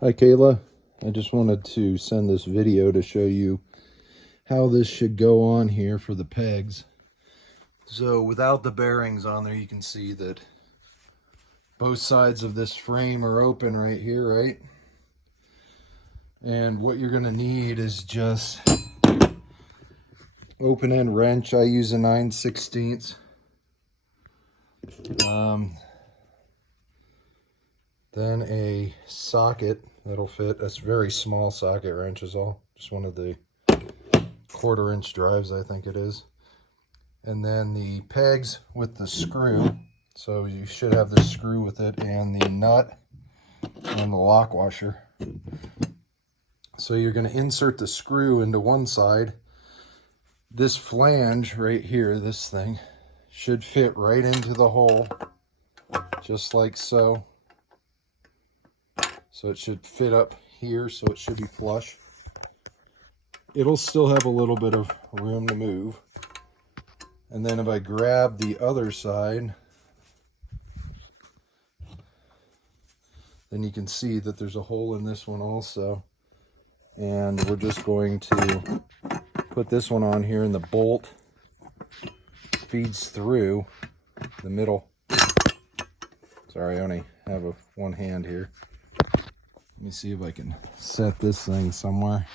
Hi Kayla, I just wanted to send this video to show you how this should go on here for the pegs. So without the bearings on there, you can see that both sides of this frame are open right here, right? And what you're going to need is just open end wrench. I use a 9/16. Then a socket that'll fit. That's a very small socket wrench is all. Just one of the 1/4 inch drives, I think it is. And then the pegs with the screw. So you should have the screw with it, and the nut and the lock washer. So you're going to insert the screw into one side. This flange right here, this thing, should fit right into the hole, just like so. So it should fit up here, so it should be flush. It'll still have a little bit of room to move. And then if I grab the other side, then you can see that there's a hole in this one also. And we're just going to put this one on here, and the bolt feeds through the middle. Sorry, I only have one hand here. Let me see if I can set this thing somewhere.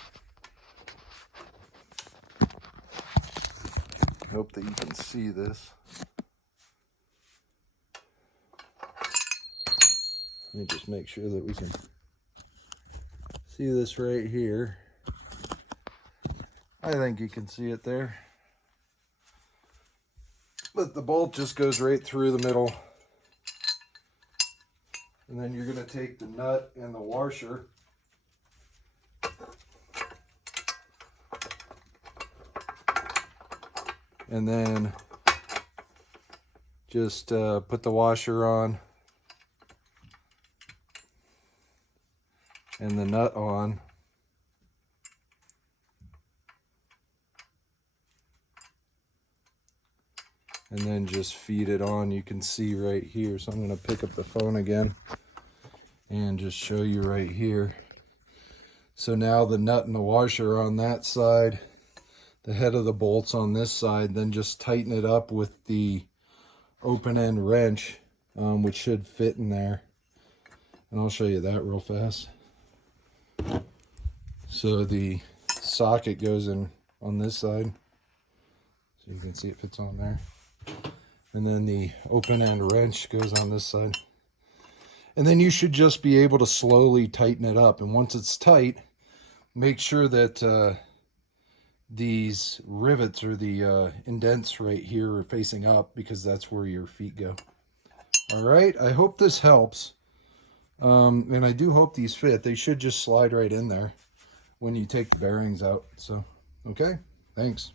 Hope that you can see this. Let me just make sure that we can see this right here. I think you can see it there. But the bolt just goes right through the middle. And then you're going to take the nut and the washer and then just put the washer on and the nut on. And then just feed it on. You can see right here. So I'm going to pick up the phone again and just show you right here. So now the nut and the washer are on that side, the head of the bolt's on this side. Then just tighten it up with the open end wrench, which should fit in there. And I'll show you that real fast. So the socket goes in on this side, so you can see it fits on there. And then the open end wrench goes on this side. And then you should just be able to slowly tighten it up. And once it's tight, make sure that these rivets or the indents right here are facing up, because that's where your feet go. All right, I hope this helps. And I do hope these fit. They should just slide right in there when you take the bearings out. So, okay, thanks.